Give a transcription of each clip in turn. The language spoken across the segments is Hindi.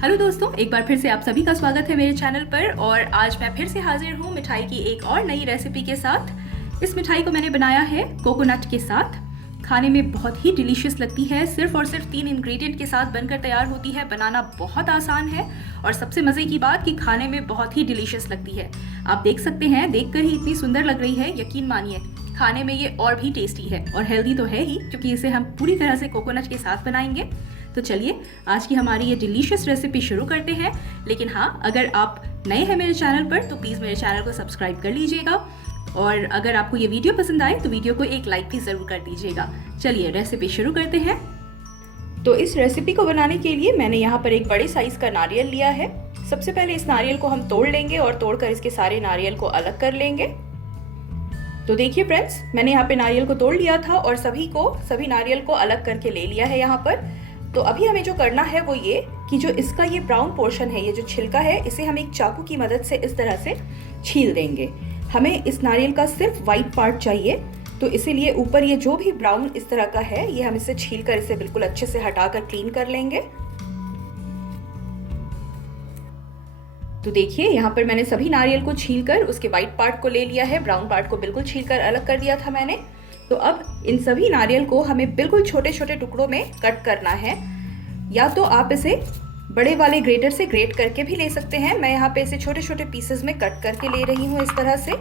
हेलो दोस्तों, एक बार फिर से आप सभी का स्वागत है मेरे चैनल पर। और आज मैं फिर से हाजिर हूँ मिठाई की एक और नई रेसिपी के साथ। इस मिठाई को मैंने बनाया है कोकोनट के साथ। खाने में बहुत ही डिलीशियस लगती है। सिर्फ और सिर्फ 3 इंग्रेडिएंट के साथ बनकर तैयार होती है। बनाना बहुत आसान है और सबसे मज़े की बात कि खाने में बहुत ही डिलीशियस लगती है। आप देख सकते हैं, देखकर ही इतनी सुंदर लग रही है, यकीन मानिए खाने में ये और भी टेस्टी है और हेल्दी तो है ही, क्योंकि इसे हम पूरी तरह से कोकोनट के साथ बनाएंगे। तो चलिए आज की हमारी ये डिलीशियस रेसिपी शुरू करते हैं। लेकिन हाँ, अगर आप नए हैं मेरे चैनल पर तो प्लीज़ मेरे चैनल को सब्सक्राइब कर लीजिएगा, और अगर आपको ये वीडियो पसंद आए तो वीडियो को एक लाइक भी ज़रूर कर दीजिएगा। चलिए रेसिपी शुरू करते हैं। तो इस रेसिपी को बनाने के लिए मैंने यहाँ पर एक बड़े साइज़ का नारियल लिया है। सबसे पहले इस नारियल को हम तोड़ लेंगे और तोड़कर इसके सारे नारियल को अलग कर लेंगे। तो देखिए फ्रेंड्स, मैंने यहाँ पे नारियल को तोड़ लिया था और सभी नारियल को अलग करके ले लिया है यहाँ पर। तो अभी हमें जो करना है वो ये कि जो इसका ये ब्राउन पोर्शन है, ये जो छिलका है, इसे हम एक चाकू की मदद से इस तरह से छील देंगे। हमें इस नारियल का सिर्फ वाइट पार्ट चाहिए, तो इसीलिए ऊपर ये जो भी ब्राउन इस तरह का है, ये हम इसे छील कर इसे बिल्कुल अच्छे से हटाकर क्लीन कर लेंगे। तो देखिए यहाँ पर मैंने सभी नारियल को छीलकर उसके वाइट पार्ट को ले लिया है। ब्राउन पार्ट को बिल्कुल छीलकर अलग कर दिया था मैंने। तो अब इन सभी नारियल को हमें बिल्कुल छोटे छोटे टुकड़ों में कट करना है। या तो आप इसे बड़े वाले ग्रेटर से ग्रेट करके भी ले सकते हैं। मैं यहाँ पे इसे छोटे छोटे पीसेस में कट करके ले रही हूँ इस तरह से,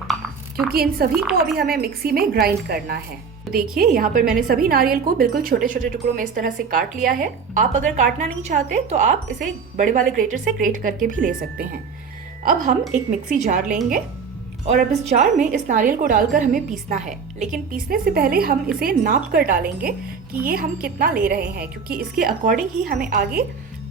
क्योंकि इन सभी को अभी हमें मिक्सी में ग्राइंड करना है। तो देखिए यहाँ पर मैंने सभी नारियल को बिल्कुल छोटे छोटे टुकड़ों में इस तरह से काट लिया है। आप अगर काटना नहीं चाहते तो आप इसे बड़े वाले ग्रेटर से ग्रेट करके भी ले सकते हैं। अब हम एक मिक्सी जार लेंगे और अब इस जार में इस नारियल को डालकर हमें पीसना है। लेकिन पीसने से पहले हम इसे नाप कर डालेंगे कि ये हम कितना ले रहे हैं, क्योंकि इसके अकॉर्डिंग ही हमें आगे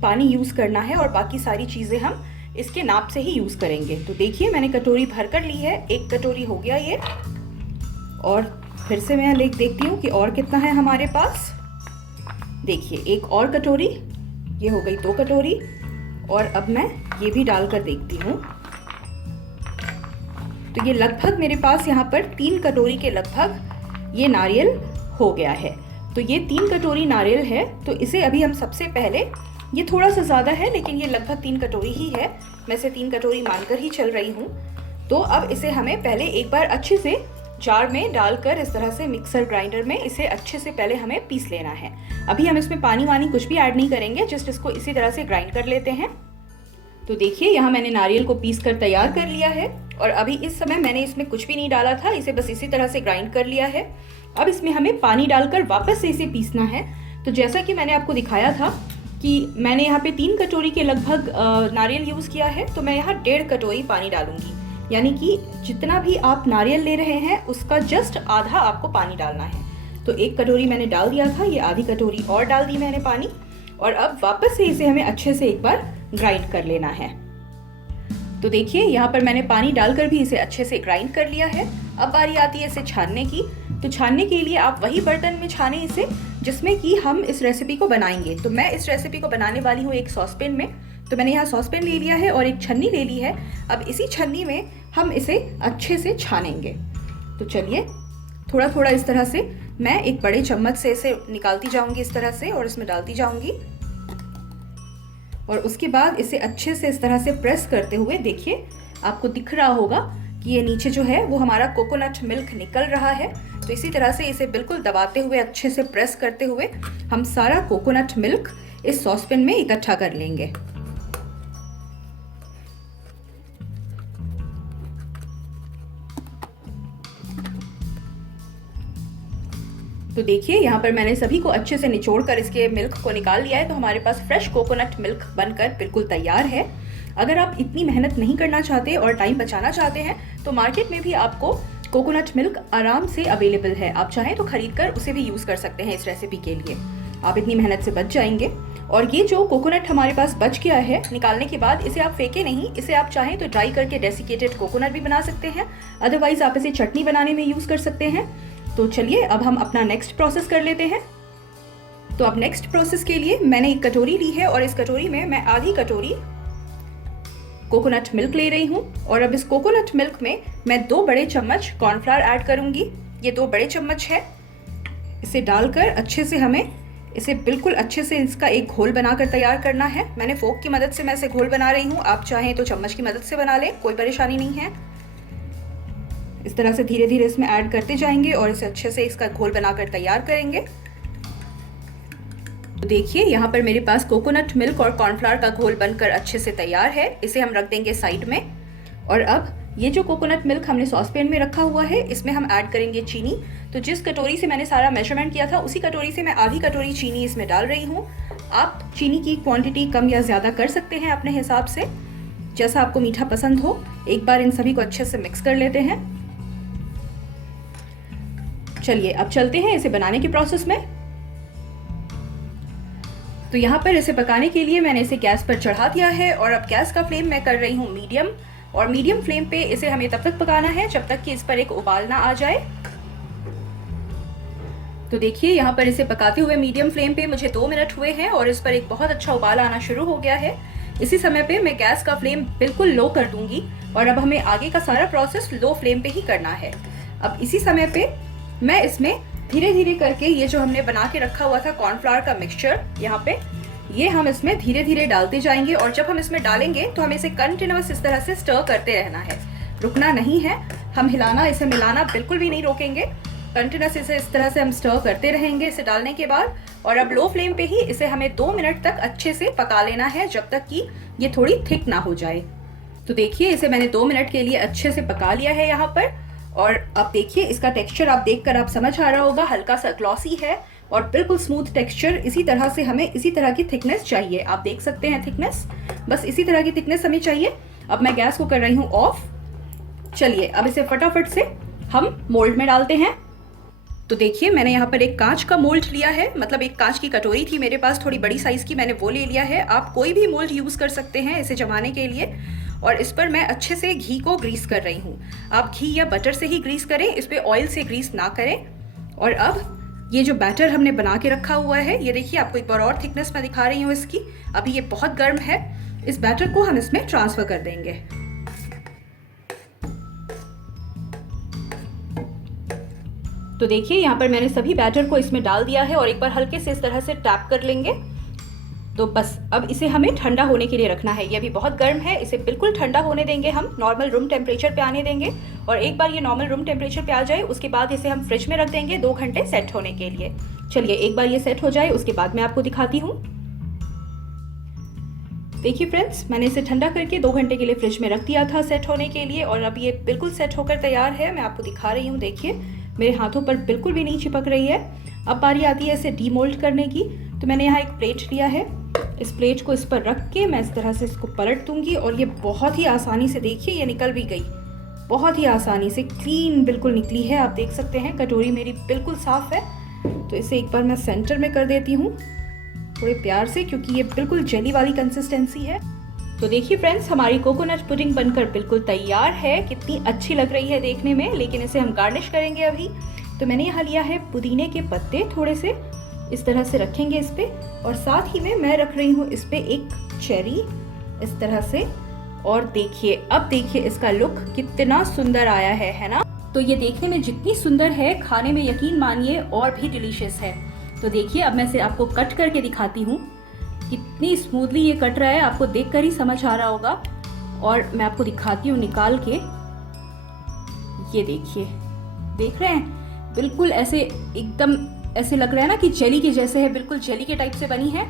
पानी यूज़ करना है और बाकी सारी चीज़ें हम इसके नाप से ही यूज़ करेंगे। तो देखिए मैंने कटोरी भर कर ली है, 1 कटोरी हो गया ये। और फिर से मैं देखती हूँ कि और कितना है हमारे पास। देखिए एक और कटोरी, ये हो गई 2 कटोरी। और अब मैं ये भी डालकर देखती हूँ। तो ये लगभग मेरे पास यहाँ पर 3 कटोरी के लगभग ये नारियल हो गया है। तो ये 3 कटोरी नारियल है। तो इसे अभी हम सबसे पहले, ये थोड़ा सा ज़्यादा है लेकिन ये लगभग 3 कटोरी ही है, मैं इसे 3 कटोरी मानकर ही चल रही हूँ। तो अब इसे हमें पहले एक बार अच्छे से जार में डालकर इस तरह से मिक्सर ग्राइंडर में इसे अच्छे से पहले हमें पीस लेना है। अभी हम इसमें पानी वानी कुछ भी ऐड नहीं करेंगे, जस्ट इसको इसी तरह से ग्राइंड कर लेते हैं। तो देखिए यहाँ मैंने नारियल को पीस कर तैयार कर लिया है और अभी इस समय मैंने इसमें कुछ भी नहीं डाला था, इसे बस इसी तरह से ग्राइंड कर लिया है। अब इसमें हमें पानी डालकर वापस से इसे पीसना है। तो जैसा कि मैंने आपको दिखाया था कि मैंने यहाँ पे 3 कटोरी के लगभग नारियल यूज़ किया है, तो मैं यहाँ 1.5 कटोरी पानी डालूंगी। यानी कि जितना भी आप नारियल ले रहे हैं उसका जस्ट आधा आपको पानी डालना है। तो 1 कटोरी मैंने डाल दिया था, ये आधी कटोरी और डाल दी मैंने पानी। और अब वापस से इसे हमें अच्छे से एक बार ग्राइंड कर लेना है। तो देखिए यहाँ पर मैंने पानी डालकर भी इसे अच्छे से ग्राइंड कर लिया है। अब बारी आती है इसे छानने की। तो छानने के लिए आप वही बर्तन में छानें इसे जिसमें कि हम इस रेसिपी को बनाएंगे। तो मैं इस रेसिपी को बनाने वाली हूँ एक सॉसपेन में। तो मैंने यहाँ सॉसपेन ले लिया है और एक छन्नी ले ली है। अब इसी छन्नी में हम इसे अच्छे से छानेंगे। तो चलिए थोड़ा थोड़ा इस तरह से मैं एक बड़े चम्मच से इसे निकालती जाऊंगी इस तरह से और इसमें डालती जाऊंगी। और उसके बाद इसे अच्छे से इस तरह से प्रेस करते हुए, देखिए आपको दिख रहा होगा कि ये नीचे जो है वो हमारा कोकोनट मिल्क निकल रहा है। तो इसी तरह से इसे बिल्कुल दबाते हुए, अच्छे से प्रेस करते हुए हम सारा कोकोनट मिल्क इस सॉसपेन में इकट्ठा कर लेंगे। तो देखिए यहाँ पर मैंने सभी को अच्छे से निचोड़ कर इसके मिल्क को निकाल लिया है। तो हमारे पास फ्रेश कोकोनट मिल्क बनकर बिल्कुल तैयार है। अगर आप इतनी मेहनत नहीं करना चाहते और टाइम बचाना चाहते हैं तो मार्केट में भी आपको कोकोनट मिल्क आराम से अवेलेबल है। आप चाहें तो खरीद कर उसे भी यूज़ कर सकते हैं इस रेसिपी के लिए। आप इतनी मेहनत से बच जाएंगे। और ये जो कोकोनट हमारे पास बच गया है, निकालने के बाद इसे आप फेंके नहीं, इसे आप चाहें तो ड्राई करके डेसिकेटेड कोकोनट भी बना सकते हैं। अदरवाइज आप इसे चटनी बनाने में यूज़ कर सकते हैं। तो चलिए अब हम अपना नेक्स्ट प्रोसेस कर लेते हैं। तो अब नेक्स्ट प्रोसेस के लिए मैंने एक कटोरी ली है और इस कटोरी में मैं आधी कटोरी कोकोनट मिल्क ले रही हूँ। और अब इस कोकोनट मिल्क में मैं 2 बड़े चम्मच कॉर्नफ्लावर ऐड करूँगी। ये 2 बड़े चम्मच है। इसे डालकर अच्छे से हमें इसे बिल्कुल अच्छे से इसका एक घोल बनाकर तैयार करना है। मैंने फोक की मदद से मैं इसे घोल बना रही हूँ, आप चाहें तो चम्मच की मदद से बना लें, कोई परेशानी नहीं है। इस तरह से धीरे धीरे इसमें ऐड करते जाएंगे और इसे अच्छे से इसका घोल बनाकर तैयार करेंगे। तो देखिए यहाँ पर मेरे पास कोकोनट मिल्क और कॉर्नफ्लावर का घोल बनकर अच्छे से तैयार है। इसे हम रख देंगे साइड में। और अब ये जो कोकोनट मिल्क हमने सॉसपैन में रखा हुआ है, इसमें हम ऐड करेंगे चीनी। तो जिस कटोरी से मैंने सारा मेजरमेंट किया था, उसी कटोरी से मैं आधी कटोरी चीनी इसमें डाल रही हूँ। आप चीनी की क्वांटिटी कम या ज़्यादा कर सकते हैं अपने हिसाब से, जैसा आपको मीठा पसंद हो। एक बार इन सभी को अच्छे से मिक्स कर लेते हैं। चलिए अब चलते हैं इसे बनाने के प्रोसेस में। तो यहाँ पर इसे पकाने के लिए मैंने इसे गैस पर चढ़ा दिया है और अब गैस का फ्लेम मैं कर रही हूँ मीडियम। और मीडियम फ्लेम पे इसे हमें तब तक पकाना है जब तक कि इस पर एक उबाल ना आ जाए। तो देखिए यहाँ पर इसे पकाते हुए मीडियम फ्लेम पे मुझे 2 मिनट हुए हैं और इस पर एक बहुत अच्छा उबाल आना शुरू हो गया है। इसी समय पे मैं गैस का फ्लेम बिल्कुल लो कर दूंगी और अब हमें आगे का सारा प्रोसेस लो फ्लेम पे ही करना है। अब इसी समय पे मैं इसमें धीरे धीरे करके ये जो हमने बना के रखा हुआ था कॉर्नफ्लावर का मिक्सचर, यहाँ पे ये हम इसमें धीरे धीरे डालते जाएंगे। और जब हम इसमें डालेंगे तो हमें इसे कंटिन्यूअस इस तरह से स्टर करते रहना है, रुकना नहीं है। हम हिलाना, इसे मिलाना बिल्कुल भी नहीं रोकेंगे। कंटिन्यूअस इसे इस तरह से हम स्टर करते रहेंगे इसे डालने के बाद। और अब लो फ्लेम पे ही इसे हमें 2 मिनट तक अच्छे से पका लेना है, जब तक कि ये थोड़ी थिक ना हो जाए। तो देखिए इसे मैंने 2 मिनट के लिए अच्छे से पका लिया है यहाँ पर। और अब देखिए इसका टेक्सचर आप देखकर आप समझ आ रहा होगा, हल्का सा ग्लॉसी है और बिल्कुल स्मूथ टेक्सचर। इसी तरह से हमें इसी तरह की थिकनेस चाहिए। आप देख सकते हैं थिकनेस, बस इसी तरह की थिकनेस हमें चाहिए। अब मैं गैस को कर रही हूँ ऑफ। चलिए अब इसे फटाफट से हम मोल्ड में डालते हैं। तो देखिए मैंने यहाँ पर एक कांच का मोल्ड लिया है, मतलब एक कांच की कटोरी थी मेरे पास थोड़ी बड़ी साइज की, मैंने वो ले लिया है। आप कोई भी मोल्ड यूज कर सकते हैं इसे जमाने के लिए। और इस पर मैं अच्छे से घी को ग्रीस कर रही हूँ। आप घी या बटर से ही ग्रीस करें, इस पर ऑयल से ग्रीस ना करें। और अब ये जो बैटर हमने बना के रखा हुआ है, ये देखिए आपको एक बार और थिकनेस मैं दिखा रही हूँ इसकी। अभी ये बहुत गर्म है। इस बैटर को हम इसमें ट्रांसफर कर देंगे। तो देखिए यहाँ पर मैंने सभी बैटर को इसमें डाल दिया है और एक बार हल्के से इस तरह से टैप कर लेंगे। तो बस अब इसे हमें ठंडा होने के लिए रखना है। ये अभी बहुत गर्म है, इसे बिल्कुल ठंडा होने देंगे हम, नॉर्मल रूम टेम्परेचर पे आने देंगे। और एक बार ये नॉर्मल रूम टेम्परेचर पे आ जाए उसके बाद इसे हम फ्रिज में रख देंगे 2 घंटे सेट होने के लिए। चलिए एक बार ये सेट हो जाए उसके बाद मैं आपको दिखाती हूँ। देखिए फ्रेंड्स, मैंने इसे ठंडा करके 2 घंटे के लिए फ्रिज में रख दिया था सेट होने के लिए और अब ये बिल्कुल सेट होकर तैयार है। मैं आपको दिखा रही हूँ, देखिए मेरे हाथों पर बिल्कुल भी नहीं चिपक रही है। अब बारी आती है इसे डीमोल्ड करने की। तो मैंने यहाँ एक प्लेट लिया है, इस प्लेट को इस पर रख के मैं इस तरह से इसको पलट दूंगी और ये बहुत ही आसानी से, देखिए ये निकल भी गई, बहुत ही आसानी से क्लीन बिल्कुल निकली है। आप देख सकते हैं कटोरी मेरी बिल्कुल साफ है। तो इसे एक बार मैं सेंटर में कर देती हूँ थोड़े प्यार से, क्योंकि ये बिल्कुल जेली वाली कंसिस्टेंसी है। तो देखिए फ्रेंड्स, हमारी कोकोनट पुडिंग बनकर बिल्कुल तैयार है। कितनी अच्छी लग रही है देखने में, लेकिन इसे हम गार्निश करेंगे अभी। तो मैंने यहाँ लिया है पुदीने के पत्ते, थोड़े से इस तरह से रखेंगे इस पे। और साथ ही में मैं रख रही हूँ इस पे एक चेरी इस तरह से। और देखिए अब देखिए इसका लुक कितना सुंदर आया है ना। तो ये देखने में जितनी सुंदर है, खाने में यकीन मानिए और भी डिलीशियस है। तो देखिए अब मैं इसे आपको कट करके दिखाती हूँ, कितनी स्मूथली ये कट रहा है, आपको देखकर ही समझ आ रहा होगा। और मैं आपको दिखाती हूँ निकाल के, ये देखिए, देख रहे हैं बिल्कुल ऐसे एकदम ऐसे लग रहा है ना कि जेली के जैसे है, बिल्कुल जेली के टाइप से बनी है।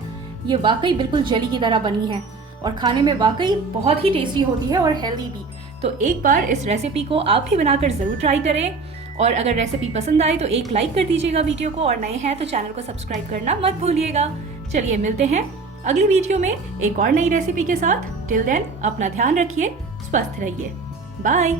ये वाकई बिल्कुल जेली की तरह बनी है और खाने में वाकई बहुत ही टेस्टी होती है और हेल्दी भी। तो एक बार इस रेसिपी को आप भी बनाकर ज़रूर ट्राई करें। और अगर रेसिपी पसंद आए तो एक लाइक कर दीजिएगा वीडियो को, और नए हैं तो चैनल को सब्सक्राइब करना मत भूलिएगा। चलिए मिलते हैं अगली वीडियो में एक और नई रेसिपी के साथ। टिल देन अपना ध्यान रखिए, स्वस्थ रहिए, बाय।